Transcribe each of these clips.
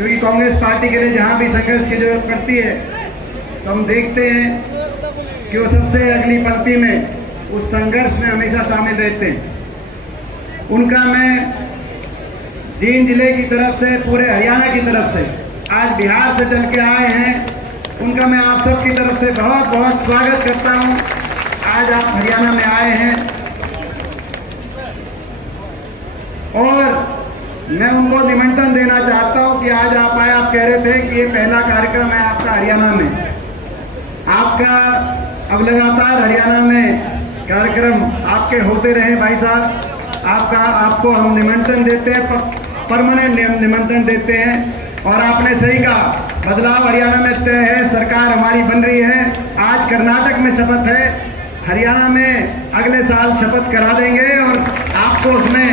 क्योंकि कांग्रेस पार्टी के लिए जहां भी संघर्ष की जरूरत पड़ती है तो हम देखते हैं कि वो सबसे अगली पंक्ति में उस संघर्ष में हमेशा शामिल रहते हैं। उनका मैं जींद जिले की तरफ से, पूरे हरियाणा की तरफ से, आज बिहार से चल के आए हैं, उनका मैं आप सब की तरफ से बहुत बहुत स्वागत करता हूं। आज आप हरियाणा में आए हैं और मैं उनको निमंत्रण देना चाहता हूं कि आज आप आए। आप कह रहे थे कि ये पहला कार्यक्रम है आपका हरियाणा में। आपका अब लगातार हरियाणा में कार्यक्रम आपके होते रहे भाई साहब। आपको हम निमंत्रण देते हैं, परमानेंट निमंत्रण देते हैं। और आपने सही कहा, बदलाव हरियाणा में तय है, सरकार हमारी बन रही है। आज कर्नाटक में शपथ है, हरियाणा में अगले साल शपथ करा देंगे और आपको उसमें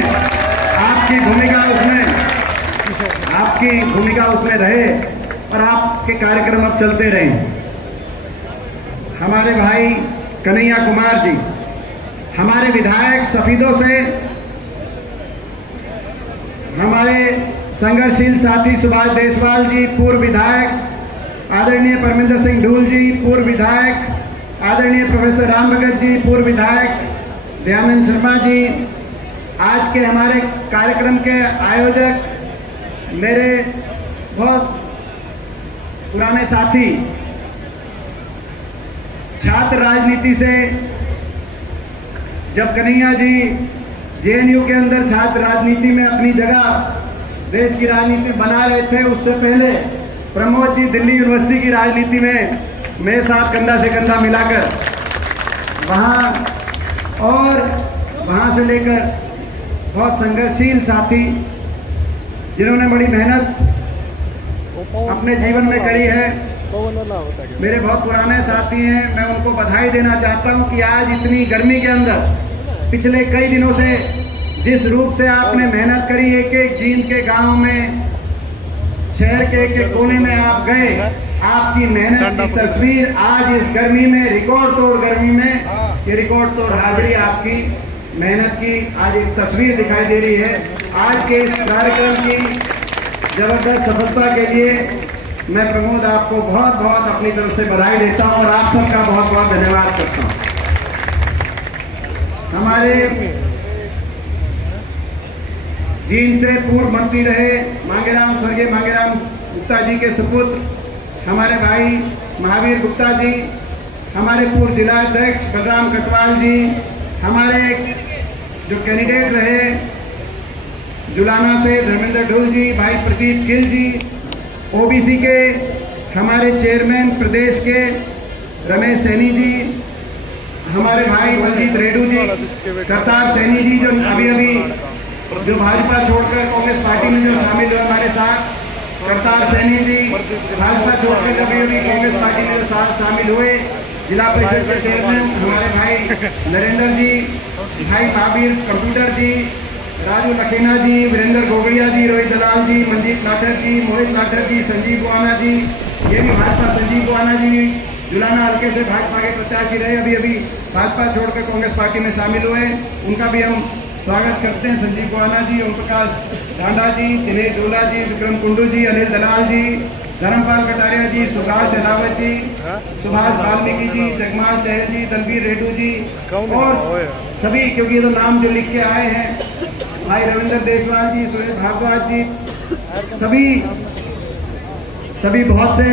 आपकी भूमिका उसमें रहे और आपके कार्यक्रम अब चलते रहे। हमारे भाई कन्हैया कुमार जी, हमारे विधायक सफीदों से, हमारे संघर्षशील साथी सुभाष देशवाल जी पूर्व विधायक, आदरणीय परमिंदर सिंह ढूल जी पूर्व विधायक, आदरणीय प्रोफेसर राम भगत जी पूर्व विधायक, दयानंद शर्मा जी, आज के हमारे कार्यक्रम के आयोजक, मेरे बहुत पुराने साथी, छात्र राजनीति से, जब कन्हैया जी जेएनयू के अंदर छात्र राजनीति में अपनी जगह देश की राजनीति बना रहे थे, उससे पहले प्रमोद जी दिल्ली यूनिवर्सिटी की राजनीति में मेरे साथ कंधा से कंधा मिलाकर वहाँ से लेकर बहुत संघर्षशील साथी जिन्होंने बड़ी मेहनत अपने जीवन में करी है, मेरे बहुत पुराने साथी हैं। मैं उनको बधाई देना चाहता हूं कि आज इतनी गर्मी के अंदर पिछले कई दिनों से जिस रूप से आपने मेहनत करी, एक एक जींद के गांव में, शहर के एक एक कोने में आप गए, आपकी मेहनत की तस्वीर आज इस गर्मी में, रिकॉर्ड तोड़ गर्मी में, ये रिकॉर्ड तोड़ हाजिरी आपकी मेहनत की आज एक तस्वीर दिखाई दे रही है। आज के इस कार्यक्रम की जबरदस्त सफलता के लिए मैं प्रमोद आपको बहुत बहुत अपनी तरफ से बधाई देता हूं और आप सबका बहुत बहुत धन्यवाद करता हूं। हमारे जींद से पूर्व मंत्री रहे स्वर्गीय मांगेराम गुप्ता जी के सुपुत्र हमारे भाई महावीर गुप्ता जी, हमारे पूर्व जिला अध्यक्ष बलराम कटवाल जी, हमारे जो कैंडिडेट रहे जुलाना से धर्मेंद्र ढोल जी, भाई प्रदीप गिल जी, ओबीसी के हमारे चेयरमैन प्रदेश के रमेश सैनी जी, हमारे भाई बलजीत रेड्डू जी, करतार सैनी जी जो अभी जो भाजपा छोड़कर कांग्रेस पार्टी में जो शामिल हुए हमारे साथ, करतार सैनी जी भाजपा छोड़कर अभी कांग्रेस पार्टी में जो शामिल हुए, जिला परिषद के चेयरमैन हमारे भाई नरेंद्र जी, भाई महावीर कंप्यूटर जी, राजू लखेना जी, वीरेंद्र गोगड़िया जी, रोहित दलाल जी, मंजीत लाठर जी, मोहित लाठर जी, संजीव बुआना जी, ये भी भाजपा, संजीव बुआना जी जुलाना हल्के से भाजपा के प्रत्याशी रहे, अभी भाजपा छोड़कर कांग्रेस पार्टी में शामिल हुए, उनका भी हम स्वागत करते हैं। संजीव बुआना जी, ओम प्रकाश ढांडा जी, दिनेश डोला जी, विक्रम कुंडू जी, अनिल दलाल जी, धर्मपाल कटारिया जी, सुभाष शेरावत जी, सुभाष वाल्मीकि जी, जगमाल चहल जी, तनवीर रेड्डू जी और सभी, क्योंकि ये तो नाम जो लिख के आए हैं, भाई रविंद्र देशवाल जी, सुरेश भारद्वाज जी, सभी बहुत से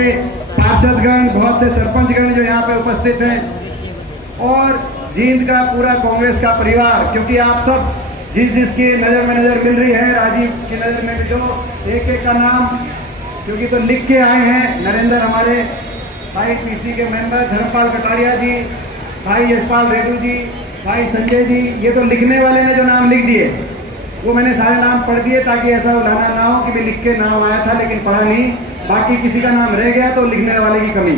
पार्षदगण, बहुत से सरपंचगण जो यहाँ पे उपस्थित हैं और जींद का पूरा कांग्रेस का परिवार, क्योंकि आप सब जिसकी नजर में नजर मिल रही है, राजीव की नजर में भी जो एक एक का नाम क्योंकि तो लिख के आए हैं, नरेंद्र हमारे भाई पीसी के मेंबर, धर्मपाल कटारिया जी, भाई यशपाल रेड्डू जी, भाई संजय जी, ये तो लिखने वाले ने जो नाम लिख दिए वो मैंने सारे नाम पढ़ दिए ताकि ऐसा उल्हाना ना हो कि मैं लिख के नाम आया था लेकिन पढ़ा नहीं, बाकी किसी का नाम रह गया तो लिखने वाले की कमी।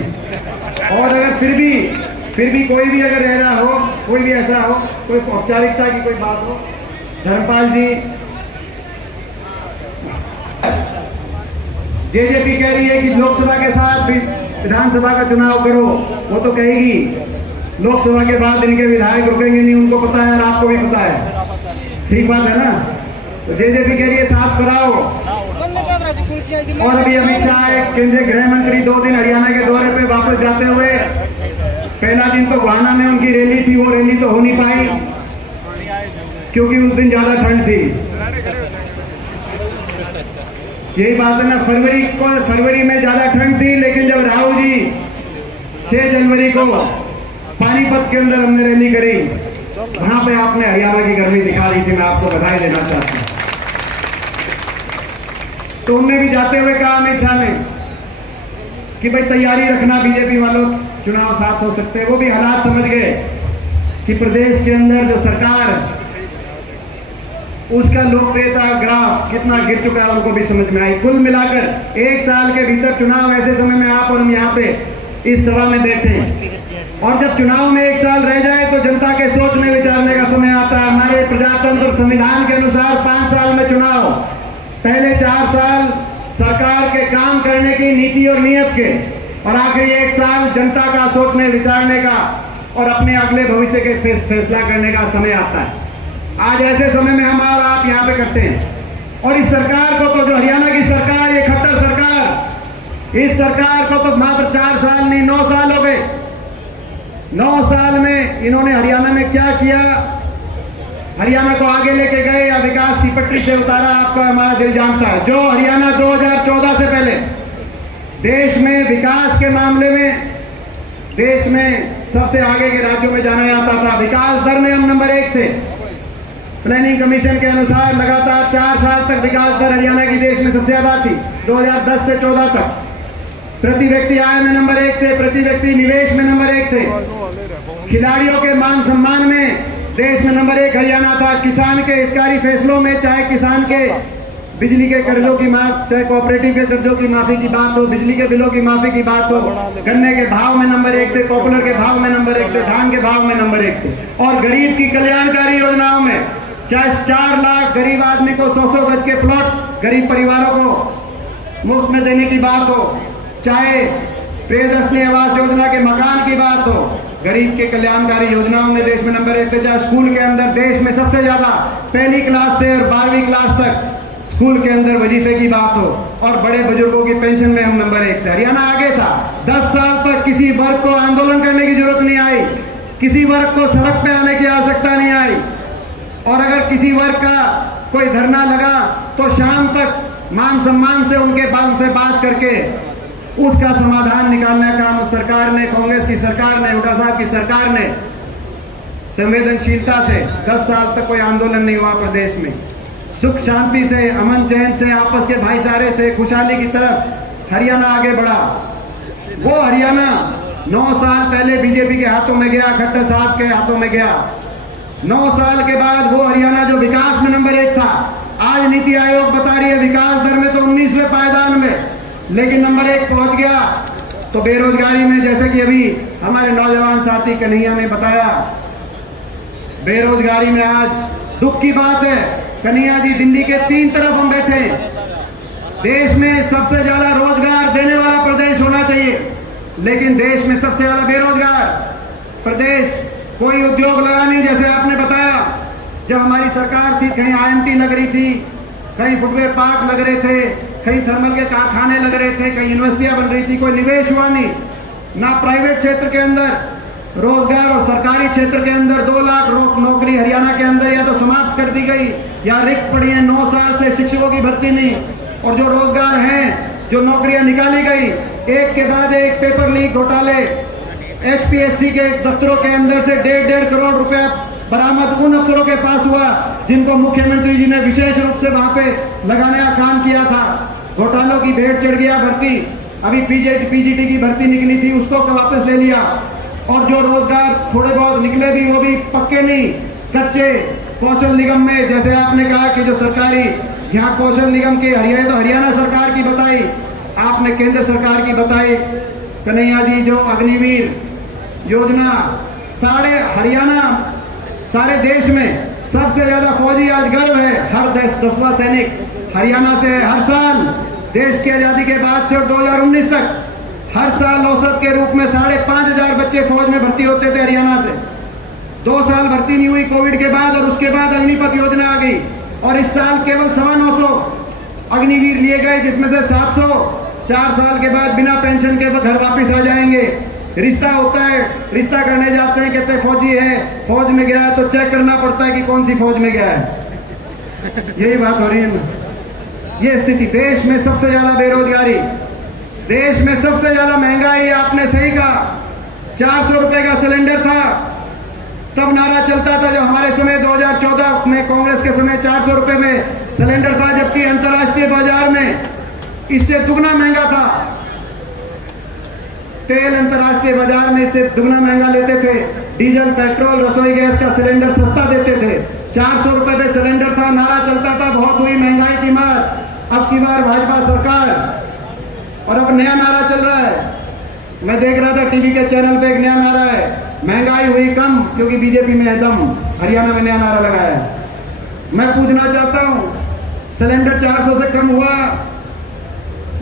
और अगर फिर भी कोई भी अगर रह रहा हो, कोई भी ऐसा हो, कोई औपचारिकता की कोई बात हो, धर्मपाल जी, जेजेपी कह रही है कि लोकसभा के साथ भी विधानसभा का चुनाव करो, वो तो कहेगी लोकसभा के बाद इनके विधायक रुकेंगे नहीं, उनको पता है और आपको भी पता है, ठीक बात है ना। तो जेजेपी कह रही है साफ कराओ, और अभी अमित शाह केंद्रीय गृह मंत्री 2 दिन हरियाणा के दौरे पे वापस जाते हुए, पहला दिन तो गुहाना में उनकी रैली थी, वो रैली तो हो नहीं पाई क्योंकि उस दिन ज्यादा ठंड थी। यही बात है ना, फरवरी में ज्यादा ठंड थी, लेकिन जब राहुल जी 6 जनवरी को पानीपत के अंदर हमने रैली करी, वहां पे आपने हरियाणा की गर्मी दिखा दी थी। मैं आपको बधाई देना चाहता हूं। तो हमने भी जाते हुए कहा अमित शाह ने कि भाई तैयारी रखना, बीजेपी वालों चुनाव साथ हो सकते हैं। वो भी हालात समझ गए कि प्रदेश के अंदर जो सरकार, उसका लोकप्रियता ग्राफ कितना गिर चुका है, उनको भी समझ में आई। कुल मिलाकर 1 साल के भीतर चुनाव, ऐसे समय में आप और हम यहाँ पे इस सभा में बैठे, और जब चुनाव में 1 साल रह जाए तो जनता के सोचने विचारने का समय आता है। हमारे प्रजातंत्र संविधान के अनुसार 5 साल में चुनाव, पहले 4 साल सरकार के काम करने की नीति और नियत के, और आखिरी 1 साल जनता का सोचने विचारने का और अपने अगले भविष्य के फैसला करने का समय आता है। आज ऐसे समय में हम और आप यहाँ पे करते हैं, और इस सरकार को तो, जो हरियाणा की सरकार, ये खट्टर सरकार, इस सरकार को तो मात्र 4 साल नहीं 9 साल हो गए। 9 साल में इन्होंने हरियाणा में क्या किया, हरियाणा को आगे लेके गए या विकास की पटरी से उतारा, आपका हमारा दिल जानता है। जो हरियाणा 2014 से पहले देश में विकास के मामले में देश में सबसे आगे के राज्यों में जाना जाता था, विकास दर में हम नंबर 1 थे। प्लानिंग कमीशन के अनुसार लगातार 4 साल तक विकास दर हरियाणा की देश में सबसे ज्यादा थी। 2010 से 14 तक प्रति व्यक्ति आय में नंबर 1 थे, प्रति व्यक्ति निवेश में नंबर 1 थे, खिलाड़ियों के मान सम्मान में देश में नंबर 1 हरियाणा था। किसान के हितकारी फैसलों में, चाहे किसान के बिजली के कर्जों की माफ, चाहे कोऑपरेटिव के कर्जों की माफी की बात हो, बिजली के बिलों की माफी की बात हो, गन्ने के भाव में नंबर 1 थे, पॉपुलर के भाव में नंबर 1 थे, धान के भाव में नंबर 1 थे। और गरीब की कल्याणकारी योजनाओं में, चाहे 4 लाख गरीब आदमी को 100-100 गज के प्लॉट गरीब परिवारों को मुफ्त में देने की बात हो, चाहे प्रियदर्शनी आवास योजना के मकान की बात हो, गरीब के कल्याणकारी योजनाओं में देश में नंबर 1 थे। चाहे स्कूल के अंदर देश में सबसे ज्यादा पहली क्लास से और 12वीं क्लास तक स्कूल के अंदर वजीफे की बात हो, और बड़े बुजुर्गों की पेंशन में हम नंबर 1 थे। हरियाणा आगे था। 10 साल तक किसी वर्ग को आंदोलन करने की जरूरत नहीं आई, किसी वर्ग को सड़क पे आने की आवश्यकता नहीं आई, और अगर किसी वर्ग का कोई धरना लगा तो शाम तक मान सम्मान से उनके से बात करके उसका समाधान निकालने का काम उस सरकार ने, कांग्रेस की सरकार ने, हुड्डा साहब की सरकार ने संवेदनशीलता से 10 साल तक कोई आंदोलन नहीं हुआ प्रदेश में। सुख शांति से, अमन चैन से, आपस के भाईचारे से, खुशहाली की तरफ हरियाणा आगे बढ़ा। वो हरियाणा 9 साल पहले बीजेपी के हाथों में गया, खट्टर साहब के हाथों में गया। 9 साल के बाद वो हरियाणा जो विकास में नंबर 1 था, आज नीति आयोग बता रही है विकास दर में तो 19वें पायदान में, लेकिन नंबर 1 पहुंच गया। तो बेरोजगारी में, जैसे कि अभी हमारे नौजवान साथी कन्हैया ने बताया, बेरोजगारी में आज दुख की बात है। कन्हैया जी, दिल्ली के 3 तरफ हम बैठे, देश में सबसे ज्यादा रोजगार देने वाला प्रदेश होना चाहिए, लेकिन देश में सबसे ज्यादा बेरोजगार प्रदेश। कोई उद्योग लगा नहीं, जैसे आपने बताया। जब हमारी सरकार थी, कहीं IMT लग रही थी, कहीं फुटवेयर पार्क लग रहे थे, कहीं थर्मल के कारखाने लग रहे थे, कहीं यूनिवर्सिटियां बन रही थी, कोई निवेश हुआ नहीं। ना प्राइवेट क्षेत्र के अंदर रोजगार और सरकारी क्षेत्र के अंदर 2 लाख नौकरी हरियाणा के अंदर या तो समाप्त कर दी गई या रिक्त पड़ी है। 9 साल से शिक्षकों की भर्ती नहीं, और जो रोजगार हैं, जो नौकरियां निकाली गई, एक के बाद एक पेपर लीक घोटाले, HPSC के दफ्तरों के अंदर से 1.5 करोड़ रुपया बरामद उन अफसरों के पास हुआ जिनको मुख्यमंत्री जी ने विशेष रूप से वहां पे लगाने का काम किया था। घोटालों की भेंट चढ़ गया भर्ती। अभी PGT की भर्ती निकली थी, उसको वापस ले लिया। और जो रोजगार थोड़े बहुत निकले भी, वो भी पक्के नहीं, कच्चे। कौशल निगम में, जैसे आपने कहा कि जो सरकारी यहाँ कौशल निगम के हरियाणा सरकार की बताई, आपने केंद्र सरकार की बताई। कन्हैया जी, जो अग्निवीर योजना, सारे देश में सबसे ज्यादा फौजी आज गर्व है। हर 10वां सैनिक हरियाणा से है। हर साल देश की आजादी के बाद से और 2019 तक हर साल औसत के रूप में 5,500 बच्चे फौज में भर्ती होते थे हरियाणा से। 2 साल भर्ती नहीं हुई कोविड के बाद, और उसके बाद अग्निपथ योजना आ गई, और इस साल केवल 925 अग्निवीर लिए गए, जिसमें से 700 4 साल के बाद बिना पेंशन के घर वापस आ जाएंगे। रिश्ता होता है, रिश्ता करने जाते हैं, कहते हैं फौजी है, फौज में गया है तो चेक करना पड़ता है कि कौन सी फौज में गया है। यही बात हो रही है ना। ये स्थिति, देश में सबसे ज्यादा बेरोजगारी, देश में सबसे ज्यादा महंगाई। आपने सही कहा, 400 रुपए का सिलेंडर था, तब नारा चलता था जब हमारे समय 2014 में कांग्रेस के समय 400 रुपए में सिलेंडर था, जबकि अंतर्राष्ट्रीय बाजार में इससे दुगना महंगा था। तेल अंतर्राष्ट्रीय बाजार में इससे दुगना महंगा लेते थे। डीजल, पेट्रोल, रसोई गैस का सिलेंडर सस्ता देते थे। 400 रुपए पे सिलेंडर था, नारा चलता था बहुत हुई महंगाई की मार। अब की बार भाजपा सरकार, और अब नया नारा चल रहा है। मैं देख रहा था टीवी के चैनल पे एक नया नारा है, महंगाई हुई कम क्योंकि बीजेपी में है दम। हरियाणा में नया नारा लगाया है। मैं पूछना चाहता हूं, सिलेंडर 400 से कम हुआ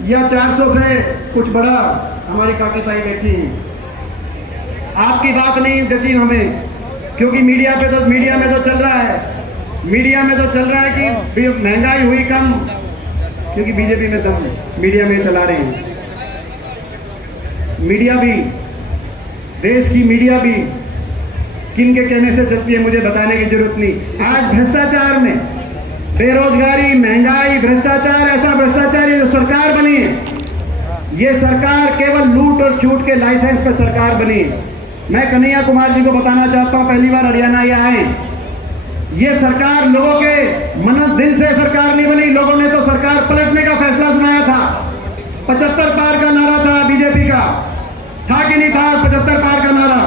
या 400 से कुछ बढ़ा? हमारी काकीताई बैठी हैं। आपकी बात नहीं जची हमें, क्योंकि मीडिया में तो चल रहा है, मीडिया में तो चल रहा है कि महंगाई हुई कम क्योंकि बीजेपी में दम। मीडिया में चला रहे हैं। मीडिया भी, देश की मीडिया भी किन के कहने से चलती है मुझे बताने की जरूरत नहीं। आज भ्रष्टाचार में, बेरोजगारी, महंगाई, भ्रष्टाचार, ऐसा भ्रष्टाचार ये जो सरकार बनी है, ये सरकार केवल लूट और छूट के लाइसेंस पे सरकार बनी है। मैं कन्हैया कुमार जी को बताना चाहता हूं, पहली बार हरियाणा ये आए। ये सरकार लोगों के मन दिल से सरकार नहीं बनी। लोगों ने तो सरकार पलटने का फैसला सुनाया था। 75 पार का नारा था बीजेपी का, था कि नहीं था? 75 पार का नारा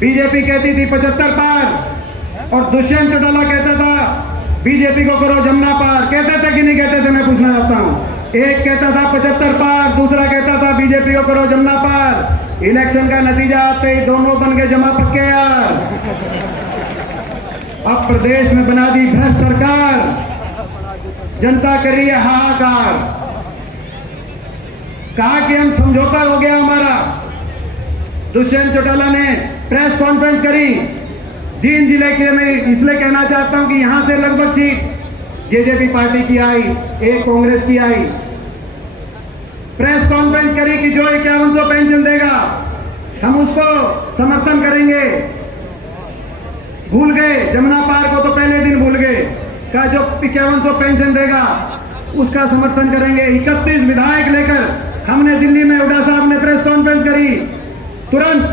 बीजेपी कहती थी, 75 पार। और दुष्यंत चौटाला कहता था बीजेपी को करो जमुना पार। कहते थे कि नहीं कहते थे? मैं पूछना चाहता हूं। एक कहता था 75 पार, दूसरा कहता था बीजेपी को करो जमुना पार। इलेक्शन का नतीजा आते ही दोनों बन के जमा पक्के यार। अब प्रदेश में बना दी भ्रष्ट सरकार, जनता कर रही है हाहाकार। कहा कि हम समझौता हो गया हमारा। दुष्यंत चौटाला ने प्रेस कॉन्फ्रेंस करी जींद जिले के। मैं इसलिए कहना चाहता हूं कि यहां से लगभग सीट जेजेपी पार्टी की आई, एक कांग्रेस की आई। प्रेस कॉन्फ्रेंस करी कि जो 5100 पेंशन देगा हम उसको समर्थन करेंगे। भूल गए जमुना पार को, तो पहले दिन भूल गए। का जो 5100 पेंशन देगा उसका समर्थन करेंगे। 31 विधायक लेकर हमने दिल्ली में हुड्डा साहब ने प्रेस कॉन्फ्रेंस करी। तुरंत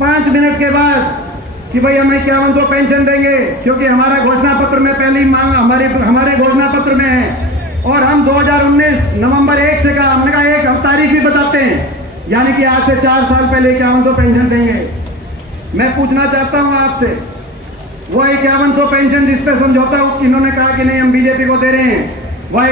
5 मिनट के बाद कि भाई हम 5100 पेंशन देंगे, क्योंकि हमारा घोषणा पत्र में पहली मांग हमारे घोषणा पत्र में है। और हम 2019 नवंबर 1 से कहा, हमने कहा एक तारीख भी बताते हैं, यानी कि आज से 4 साल पहले 5100 पेंशन देंगे। मैं पूछना चाहता हूं आपसे, वो 5100 पेंशन जिस पे समझौता इन्होंने कहा कि नहीं हम बीजेपी को दे रहे हैं, वह